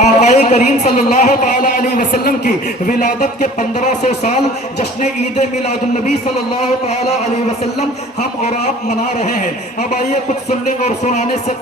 آقا کریم صلی اللہ تعالیٰ علیہ وسلم کی ولادت کے 1500 سال جشن عید میلاد النبی صلی اللہ تعالیٰ علیہ وسلم ہم اور آپ منا رہے ہیں۔ اب آئیے کچھ سننے اور سنانے سے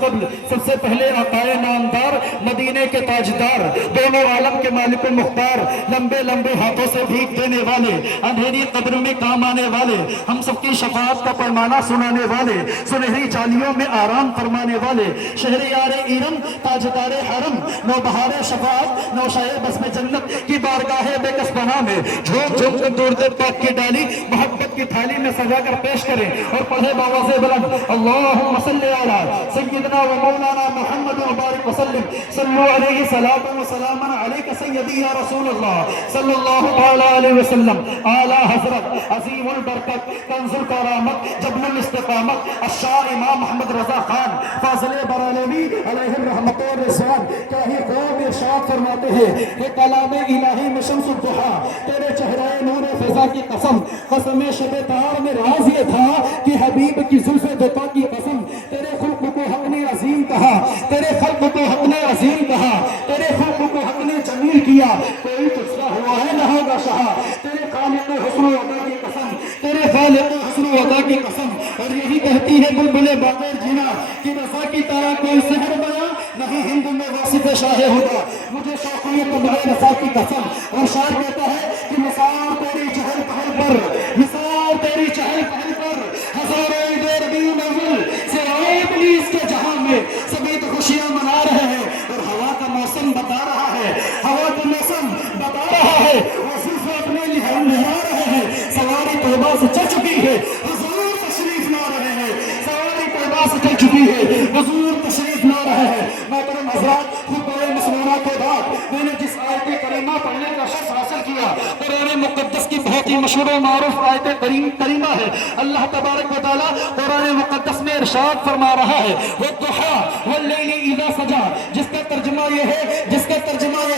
قبل سب سے پہلے آقا نامدار، مدینے کے تاجدار، دونوں عالم کے مالک و مختار، لمبے لمبے ہاتھوں سے بھیک دینے والے، اندھیری قبر میں کام آنے والے، ہم سب کی شفاعت کا پیمانہ سنانے والے، سنہری چالیوں میں آرام فرمانے والے، شہریار ایرم، تاجدار حرم، نو بہار شفاعت، نوشائے بزم جنت کی بارگاہ بے کس پناہ میں جھوم جھوم کر درود پاک کی ڈالی محبت کی تھالی میں سجا کر پیش کریں اور پڑھے باواز بلند اللہم صلی علی سیدنا و مولانا محمد مبارک وسلم صلو علیہ صلاۃ و سلام علیک سیدی یا رسول اللہ صلی اللہ تعالی علیہ وسلم۔ اعلیٰ حضرت عظیم البرکت کنز الکرامت جبل الاستقامت الشاہ امام محمد رضا خان فاضل بریلوی علیہ الرحمت و رضوان کیا ہی خوب ارشاد فرماتے ہیں کہ کلام الہی میں شمس الضحیٰ تیرے چہرہ نور فضا کی قسم، قسم شب تار میں راز یہ تھا کہ حبیب کی زلف دتا کی قسم، تیرے خلق کو حق نے عظیم کہا، تیرے خلق کو حق نے عظیم کہا، تیرے خلق کو حق نے جمیل کیا، کوئی تجھا ہوا ہے نہ ہوگا شہا، تیرے خالق حسن و عطا کی قسم، تیرے خالق حسن و عطا کی قسم۔ اور یہی کہتی ہے بلبل باقر جینا کہ رضا کی طرح کوئی سحر بیا نہیں ہند میں واصف شاہ ہدا، مجھے شوقیت تمہارے رضا کی قسم۔ اور شاعر کہتا ہے کہ مثال تیری چہل پہل پر، مثال تیری چہل پہل پر ہزاروں دوربین اول سے آئے ابلیس کے جہاں میں سبھی تو خوشیاں منا رہے ہیں، اور ہوا کا موسم بتا رہا ہے، ہوا کا موسم بتا رہا ہے، وہ صرف اپنے لہرا رہے ہیں، سواری طیبہ سے چل چکی ہے، حضور تشریف لا رہے ہیں، سواری طیبہ سے چل چکی ہے، حضور تشریف لا رہے ہیں۔ محترم حضرات، خطبہ مسنونہ کے بعد میں نے جس آیت کریمہ پڑھنے کا شرف حاصل کیا، قرآن مقدس کی بہت ہی مشہور و معروف آیت کریمہ ہے۔ اللہ تبارک و تعالیٰ قرآن مقدس میں ارشاد فرما رہا ہے وَالضُّحَىٰ وَاللَّيْلِ إِذَا سَجَىٰ، جس کا ترجمہ یہ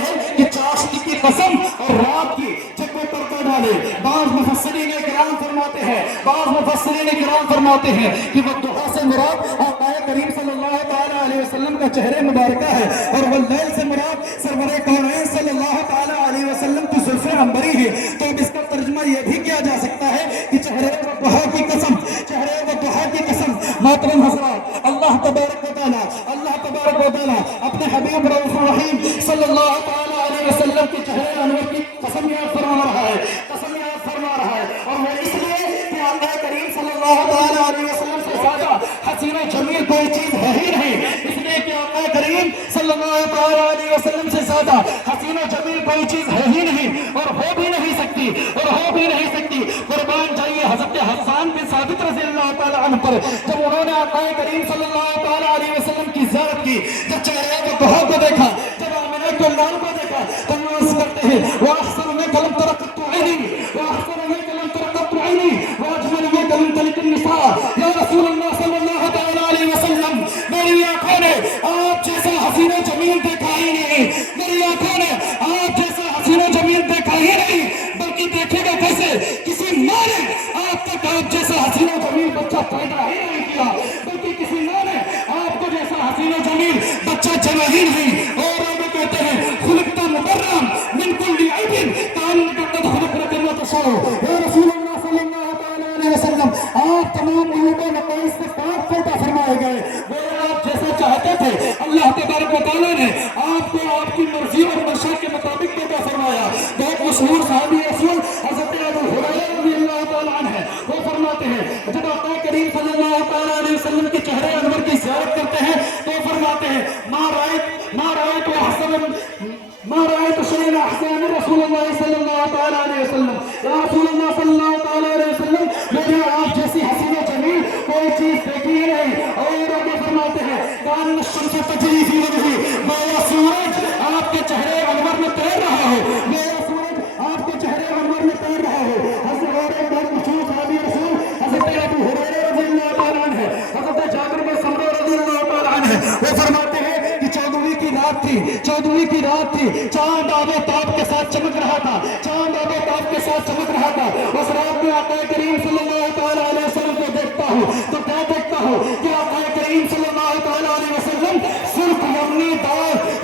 ہے کہ چاشنی کی قسم اور رات کی جب کوئی پردہ ڈالے۔ بعض مفسرین کرام فرماتے ہیں کہ والضحیٰ سے مراد آقا کریم صلی اللہ تعالی علیہ وسلم کا چہرہ مبارکہ ہے، اور واللیل سے مراد سرور کونین صلی اللہ تعالی علیہ وسلم کی زلف عنبری ہے۔ تو اس کا ترجمہ یہ بھی کیا جا سکتا ہے کہ چہرہ والضحیٰ کی قسم، چہرہ والضحیٰ کی قسم۔ محترم حضرات، اللہ تبارک و تعالی اپنے حبیب رؤوف الرحیم صلی اللہ تعالی علیہ وسلم کے چہرہ انور کی قسم یاد فرما رہا ہے، اور وہ اس لیے کہ آقا کریم صلی اللہ تعالی علیہ وسلم سے زیادہ حسین و جمیل کوئی چیز ہے ہی نہیں، اس لیے کہ آقا کریم صلی اللہ تعالی علیہ وسلم سے زیادہ حسین و جمیل کوئی چیز ہے ہی نہیں، اور ہو بھی نہیں سکتی۔ قربان جائیے حضرت حسان بن ثابت رضی اللہ تعالی عنہ پر، جب انہوں نے آقا کریم صلی اللہ تعالی علیہ وسلم کی زیارت کی، جب چہرے والضحیٰ کو دیکھا، جب آمنہ کے لال کو دیکھا، تو وہ عرض کرتے ہیں وَأَحْسَنُ مِنْكَ لَمْ تَرَ قَطُّ عَيْنِي وَأَجْمَلُ مِنْكَ لَمْ تَلِدِ النِّسَاءُ۔ یا رسول اللہ صلی اللہ تعالی علیہ وسلم، میری آنکھوں نے آپ جیسا حسین و جمیل دیکھا ہی نہیں، میری آنکھوں نے آپ جیسا حسین و جمیل دیکھا ہی نہیں، بلکہ دیکھے گا کیسے؟ کسی ماں نے آپ تک آپ جیسا حسین و جمیل بچہ پیدا ہی نہیں کیا، بلکہ کسی ماں نے آپ کو جیسا حسین و جمیل بچہ جنا ہی نہیں۔ اور آگے کہتے ہیں خلقت مبرم من کل عیب کانک قد خلقت کما تشاء۔ یا رسول اللہ صلی اللہ تعالی علیہ وسلم، آپ تمام عیوب و نقائص سے پاک پیدا فرمائے گئے، وہ آپ جیسا چاہتے تھے، اللہ تبارک و تعالیٰ نے آپ کو آپ کی مرضی اور منشا کے مطابق پیدا فرمایا۔ بہت مشہور صحابی رسول حضرت ابو ہریرہ رضی اللہ تعالیٰ عنہ ہے، وہ فرماتے ہیں جب آقا کریم صلی اللہ تعالی علیہ وسلم کے چہرے انور کی زیارت کرتے ہیں تو فرماتے ہیں ما رأيت شيئا أحسن من رسول الله صلی اللہ تعالی علیہ وسلم۔ یا رسول اللہ صلی اللہ تعالی علیہ وسلم، مجھے آپ جیسی حسین و جمیل کوئی چیز دیکھی ہی نہیں۔ اور آگے فرماتے ہیں کان الشمس تجری فی وجہی، میرا سورج آپ کے چہرے انور میں تیر رہا ہو، میرا سورج آپ کے چہرے انور میں تیر رہا ہو۔ حضرت اور ایک بار مشہور صحابی رسول حضرت ابو ہریرہ رضی اللہ تعالیٰ عنہ، حضرت جابر بن سمرہ رضی اللہ تعالیٰ عنہ، وہ فرماتے ہیں کہ 14ویں کی رات تھی، چاند آب و تاب کے ساتھ چمک رہا تھا، اس رات میں آقا کریم صلی اللہ تعالی علیہ وسلم کو دیکھتا ہوں تو کیا دیکھتا ہوں کہ آقا کریم صلی اللہ تعالی علیہ وسلم ایک یمنی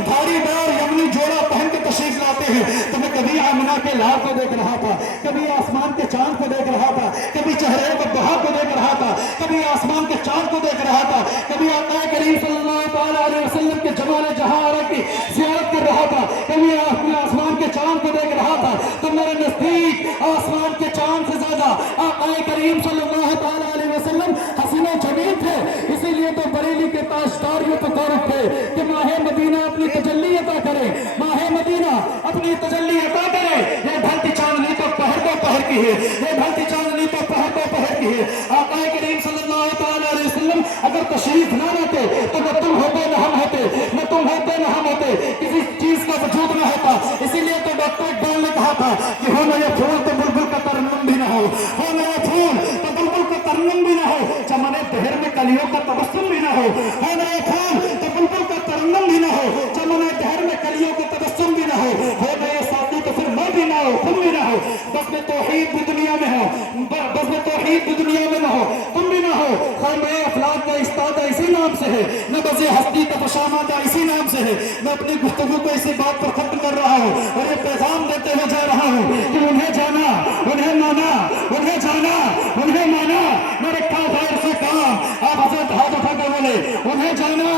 دھاری دار یمنی جوڑا پہن کے تشریف لاتے ہیں تو میں کبھی آمنہ کے لال کو دیکھ رہا تھا، کبھی آسمان کے چاند کو دیکھ رہا تھا، کبھی چہرے کو بہا کو دیکھ رہا تھا، کبھی آسمان کے چاند کو دیکھ رہا تھا، کبھی آقا کریم صلی اللہ علیہ وسلم کے جمال جہاں کی زیارت کر رہا تھا، کبھی آسمان کے چاند کو دیکھ رہا تھا۔ تو میرے نزدیک آسمان کے چاند سے زیادہ آقا کریم صلی اللہ علیہ وسلم حسین و جمیل تھے۔ اسی لیے تو بریلی کے تاجدار یہ پکار اٹھے کہ ماہ مدینہ اپنی تجلی عطا کرے، ماہ مدینہ اپنی تجلی عطا کرے۔ یہ ڈھلتی چاندنی تو پہر کی ہے، یہ ڈھلتی چاندنی تو پہر کی ہے۔ آقا کریم صلی اللہ علیہ وسلم اگر تشریف نہ لاتے تو نہ تم ہوتے نہ ہم ہوتے، نہ تم ہوتے نہ ہم ہوتے، کسی چیز کا وجود نہ ہوتا۔ اسی لیے تو ڈاکٹر اقبال نے کہا تھا کہ ہو نہ یہ پھول تو بلبل کا ترنم بھی نہ ہو نہ یہ پھول تو بلبل کا ترنم بھی نہ ہو، چمن دہر میں کلیوں کا تبسم بھی نہ ہو نہ یہ پھول تو بلبل کا ترنم بھی نہ ہو، چمن دہر میں کلیوں کا تبسم بھی نہ ہو نہ یہ ساتھی تو پھر میں بھی نہ ہو، تم بھی نہ ہو۔ بس میں توحید بھی دنیا میں ہو، بس میں توحید بھی دنیا میں نہ ہو، تم بھی نہ ہو۔ خیمہ افلاک کا استادہ اسی نام سے ہے، نبض ہستی کا پشامادہ اسی نام سے ہے۔ میں اپنی گفتگو کو اسی بات پر ختم کر رہا ہوں اور یہ پیغام دیتے ہوئے جا رہا ہوں کہ انہیں جانا، انہیں مانا، انہیں جانا، انہیں مانا، نہ رکھا غیر سے کام۔ آپ حضرت ہاتھ اٹھا کر بولے انہیں جانا،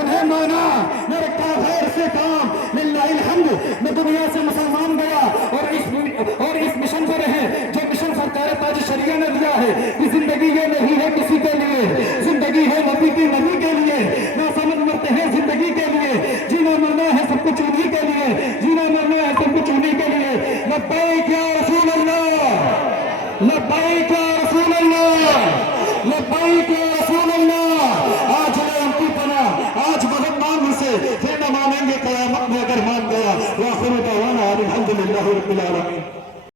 انہیں مانا، نہ رکھا غیر سے کام۔ للہ الحمد، میں دنیا سے مسلمان گیا اور اس مشن پر رہے جو مشن سرکار تاج شریعہ نے دیا ہے کہ زندگی یہ نہیں ہے کسی کے لیے، زندگی ہے نبی کی نبی کے لیے۔ نہ سمجھ مرتے ہیں زندگی کے لیے، جینا مرنا ہے سب کچھ انہی کے لیے، جینا مرنا ہے سب کچھ انہی کے لیے۔ لبیک یا رسول اللہ، لبیک یا رسول اللہ، لبیک یا رسول اللہ۔ آج ہے ان کی پناہ، آج مدد مانگ سے، پھر نہ مانیں گے قیامت میں اگر مان گیا۔ وآخر دعوانا الحمدللہ رب العالمین۔